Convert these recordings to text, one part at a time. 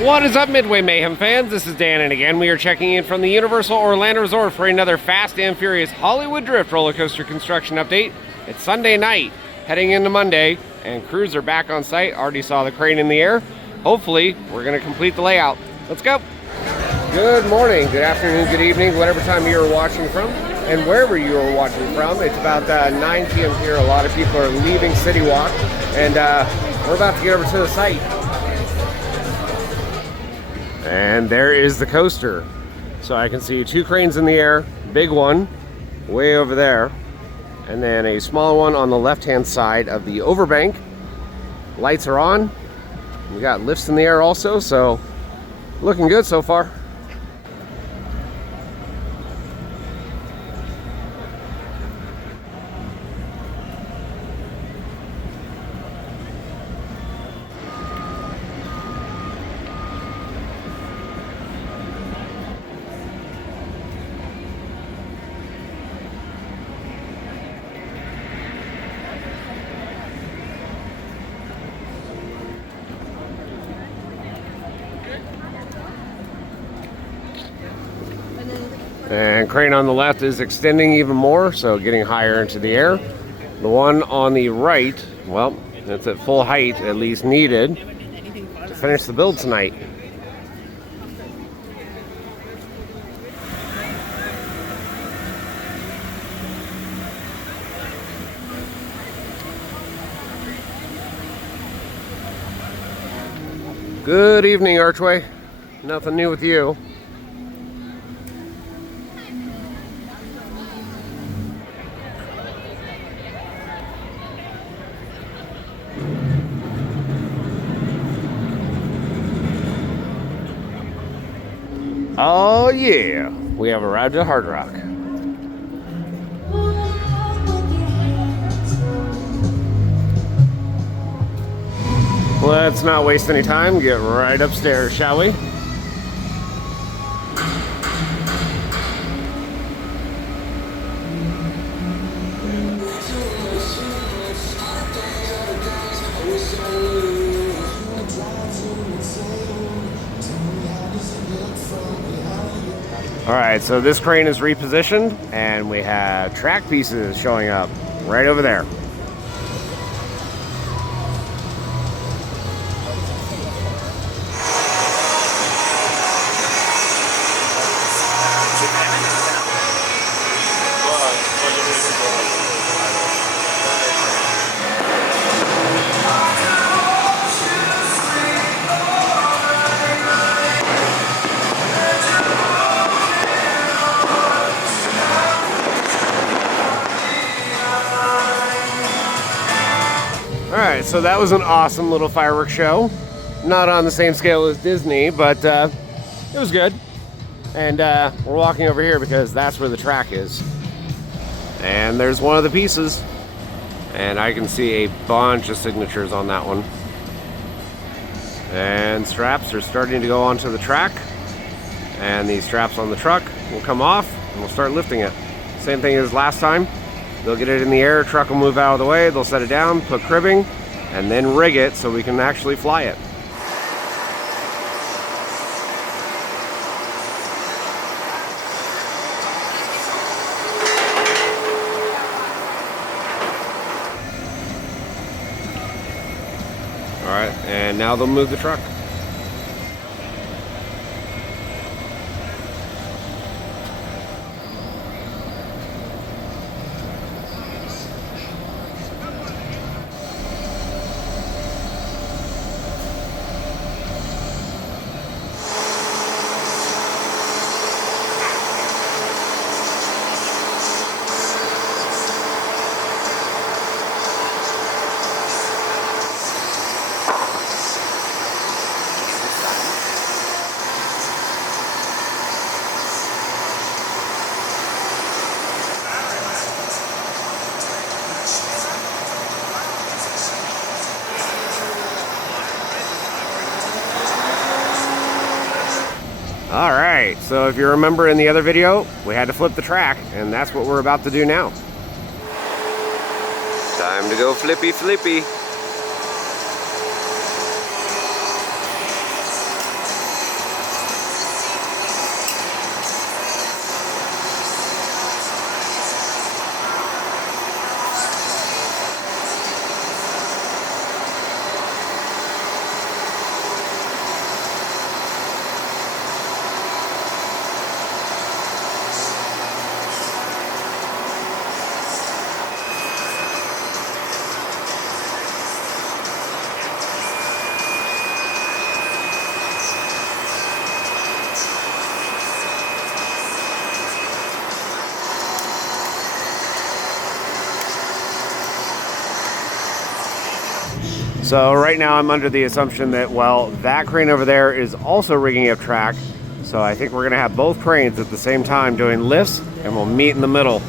What is up, Midway Mayhem fans? This is Dan, and again, we are checking in from the Universal Orlando Resort for another Fast and Furious Hollywood Drift roller coaster construction update. It's Sunday night, heading into Monday, and crews are back on site. Already saw the crane in the air. Hopefully, we're going to complete the layout. Let's go. Good morning, good afternoon, good evening, whatever time you are watching from, and wherever you are watching from. It's about 9 p.m. here. A lot of people are leaving City Walk, and we're about to get over to the site. And there is the coaster. So I can see two cranes in the air, big one way over there, and then a smaller one on the left-hand side of the overbank. Lights are on. We got lifts in the air also, so looking good so far. And crane on the left is extending even more, so getting higher into the air. The one on the right, well, it's at full height, at least needed, to finish the build tonight. Good evening, Archway. Nothing new with you. Oh yeah, we have arrived at Hard Rock. Let's not waste any time, get right upstairs, shall we? Alright, so this crane is repositioned, and we have track pieces showing up right over there. Alright, so that was an awesome little fireworks show. Not on the same scale as Disney, but it was good. And we're walking over here because that's where the track is. And there's one of the pieces. And I can see a bunch of signatures on that one. And straps are starting to go onto the track. And these straps on the truck will come off and we'll start lifting it. Same thing as last time. They'll get it in the air, truck will move out of the way, they'll set it down, put cribbing, and then rig it so we can actually fly it. All right, and now they'll move the truck. All right, so if you remember in the other video, we had to flip the track, and that's what we're about to do now. Time to go flippy flippy. So right now I'm under the assumption that, well, that crane over there is also rigging up track. So I think we're gonna have both cranes at the same time doing lifts, and we'll meet in the middle.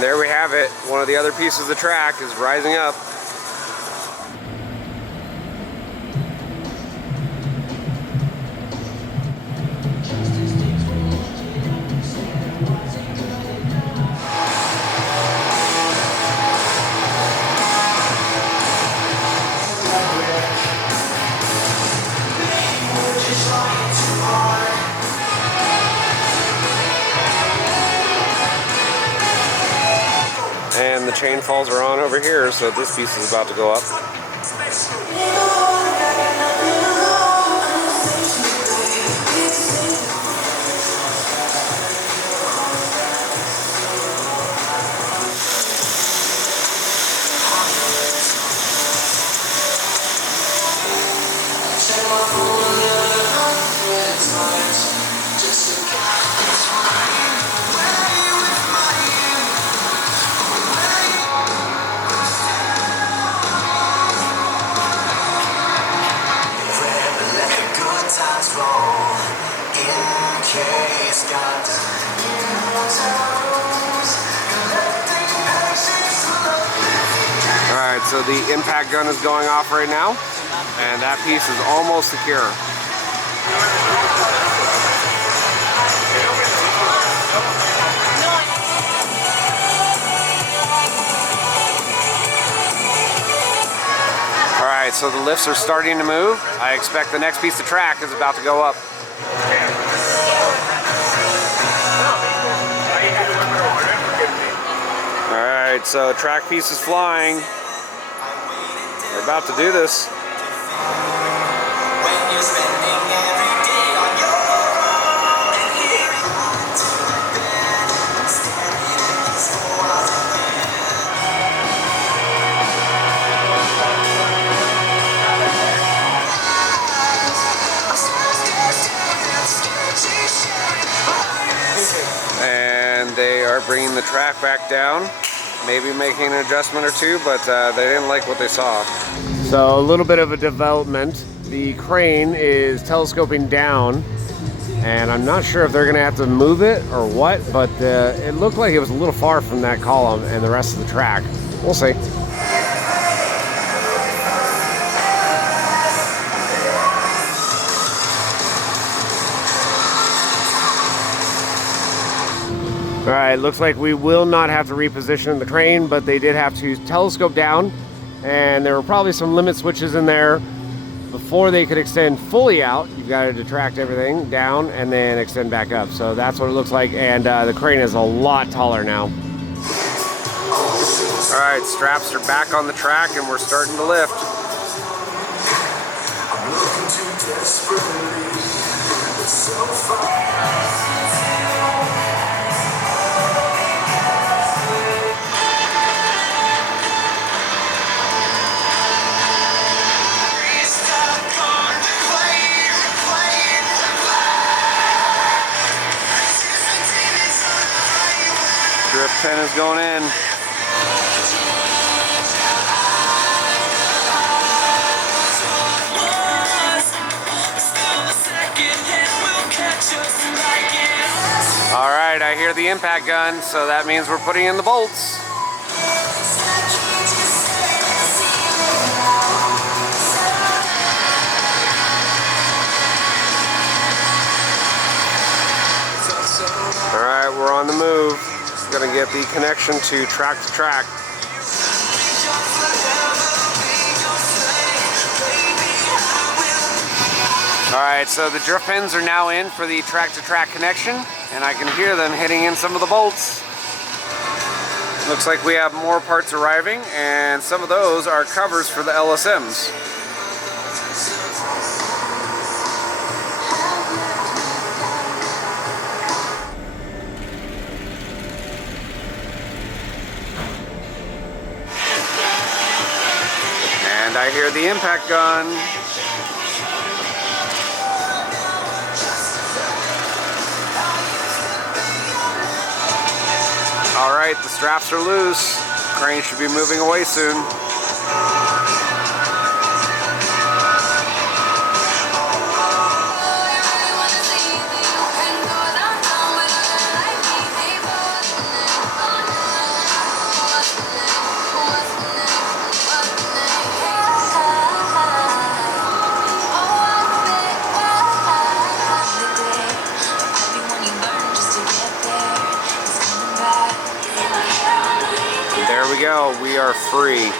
There we have it. One of the other pieces of the track is rising up. And the chain falls are on over here, so this piece is about to go up. Alright, so the impact gun is going off right now, and that piece is almost secure. Alright, so the lifts are starting to move. I expect the next piece of track is about to go up. Alright, so track piece is flying. We're about to do this. And they are bringing the track back down, maybe making an adjustment or two, but they didn't like what they saw. So a little bit of a development. The crane is telescoping down, and I'm not sure if they're gonna have to move it or what, but it looked like it was a little far from that column and the rest of the track. We'll see. Alright, looks like we will not have to reposition the crane, but they did have to telescope down, and there were probably some limit switches in there before they could extend fully out. You've got to detract everything down and then extend back up. So that's what it looks like, and the crane is a lot taller now. Alright, straps are back on the track and we're starting to lift. Drift pin is going in. All right, I hear the impact gun, so that means we're putting in the bolts. All right, we're on the move. Gonna get the connection to track. Alright, so the drift pins are now in for the track connection, and I can hear them hitting in some of the bolts. Looks like we have more parts arriving, and some of those are covers for the LSMs. And I hear the impact gun. All right, the straps are loose. Crane should be moving away soon. There we go, we are free.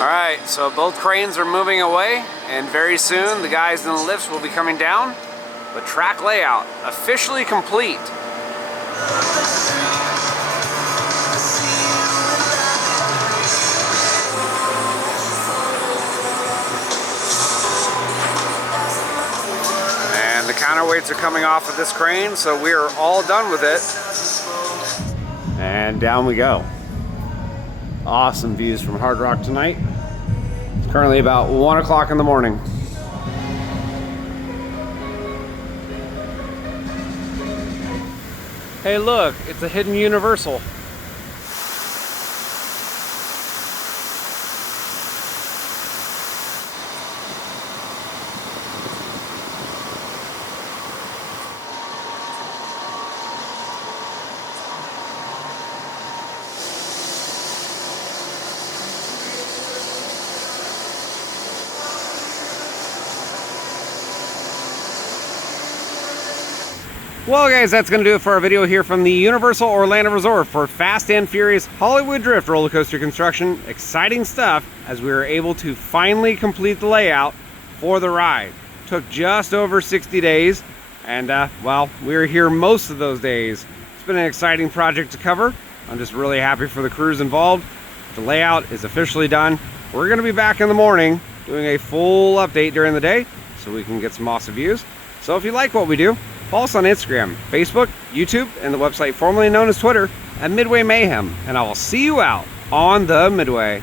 Alright, so both cranes are moving away, and very soon the guys in the lifts will be coming down. The track layout officially complete. And the counterweights are coming off of this crane, so we are all done with it. And down we go. Awesome views from Hard Rock tonight. It's currently about 1 o'clock in the morning. Hey look, it's a hidden Universal. Well guys, that's going to do it for our video here from the Universal Orlando Resort for Fast and Furious Hollywood Drift roller coaster construction. Exciting stuff as we were able to finally complete the layout for the ride. Took just over 60 days and well, we were here most of those days. It's been an exciting project to cover. I'm just really happy for the crews involved. The layout is officially done. We're going to be back in the morning doing a full update during the day so we can get some awesome views. So if you like what we do, follow us on Instagram, Facebook, YouTube, and the website formerly known as Twitter at Midway Mayhem. And I will see you out on the Midway.